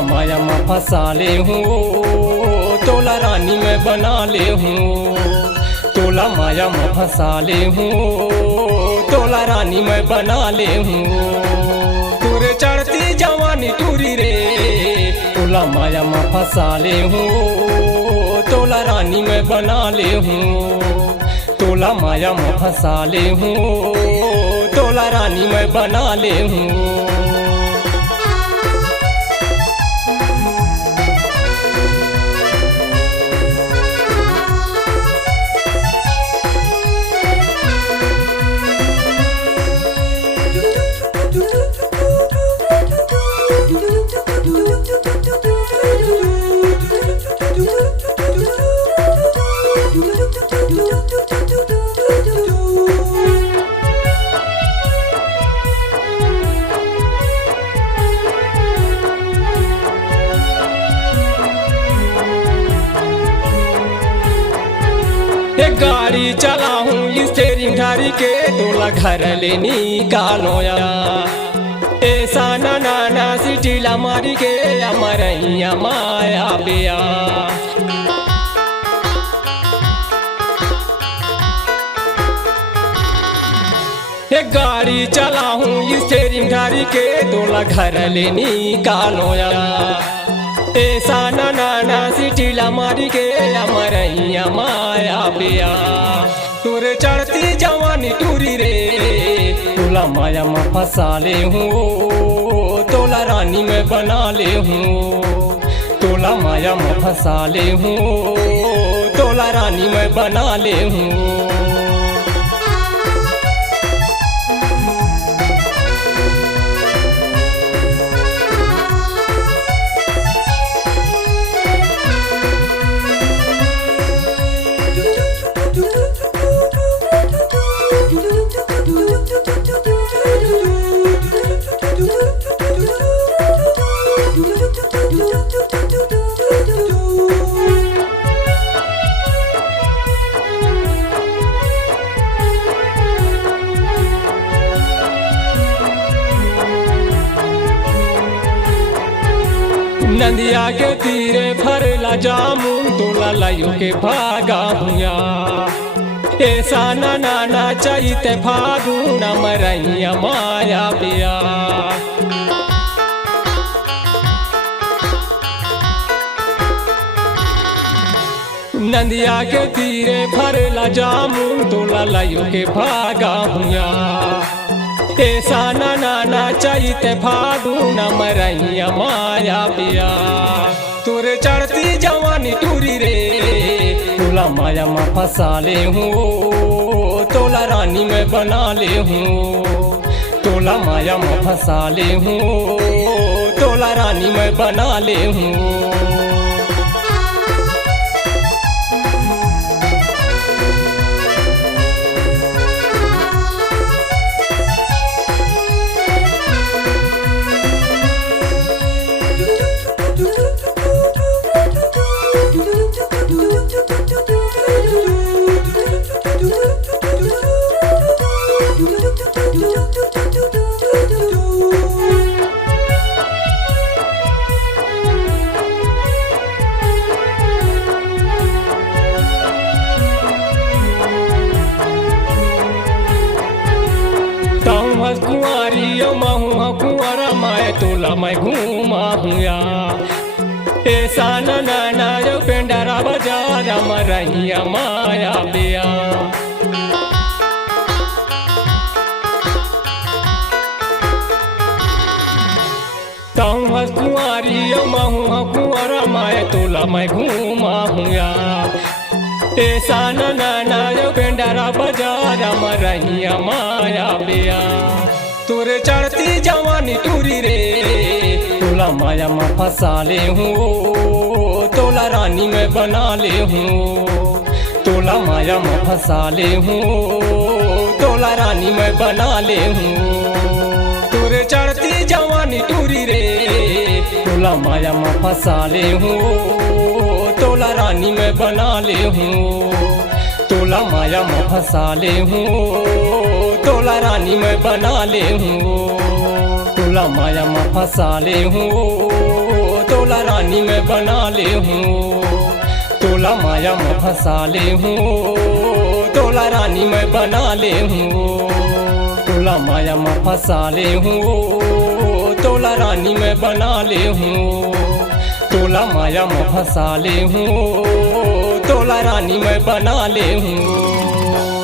तोला माया में फंसा ले हूँ, तोला रानी में बना ले हूँ। तोला माया में फंसा ले हूँ, तोला रानी में बना ले हूँ। तुरे चढ़ती जवानी टूरी रे, तोला माया में फंसा ले हूँ, तोला रानी में बना ले हूँ। तोला माया में फंसा ले हूँ, तोला रानी में बना ले हूँ। एक गाड़ी चला हूँ स्टेरिंग ढारी के, तोला घर ले निकालोया। ऐसा नाना सिटीला मारी के अमरैया माया बिया। एक गाड़ी चला हूँ स्टेरिंग ढारी के, तोला घर ले निकालोया। ऐसा नाना सिटीला मारी के अमरैया माया बिया। तुरे चढ़ती जवानी टूरी रे, तोला माया में फंसा ले हूँ, तोला रानी में बना ले हूँ। तोला माया में फंसा ले हूँ, तोला रानी में बना ले हूँ। नदिया के तीरे फरला जामुन, तोला लायो के भागा हुआ। ऐसा नाना चाहिए फागुन अमरैया माया बिया। नदिया के तीरे फरला जामुन, तोला लायो के भागा हुआ। ऐसा नाना चाहिए फागुन अमरैया माया बिया। तुरे चढ़ती जवानी टूरी रे, तोला माया में फंसा ले हूँ, तोला रानी में बना ले हूँ। तोला माया में फंसा ले हूँ, तोला रानी में बना ले हूँ। कुंवारी महू कुंवरा मैं तोला मैं घूमा हुआ। ऐसा नाना जो पेंडरा बाजार अमरैया माया बिया। कुंवारी महू कुंवरा मैं तोला मैं घूमा हुआ। ऐसा नाना जो पेंडरा बाजार अमरैया माया बिया। तुरे चढ़ती जवानी टूरी रे, तोला माया में फंसा ले हूँ, तोला रानी में बना ले हूँ। तोला माया में फंसा ले हूँ, तोला रानी में बना ले हूँ। तुरे चढ़ती जवानी टूरी रे, तोला माया में फंसा ले हूँ, तोला रानी में बना ले हूँ। तोला माया में फंसा ले हूँ, तोला रानी में बना ले हूँ। तोला माया में फंसा ले हूँ, रानी मैं बना ले हूँ, तोला माया में फंसा ले हूँ, तोला रानी मैं बना ले हूँ, तोला माया में फंसा ले हूँ, तोला रानी मैं बना ले हूँ, तोला माया में फंसा ले हूँ, तोला रानी मैं बना ले हूँ।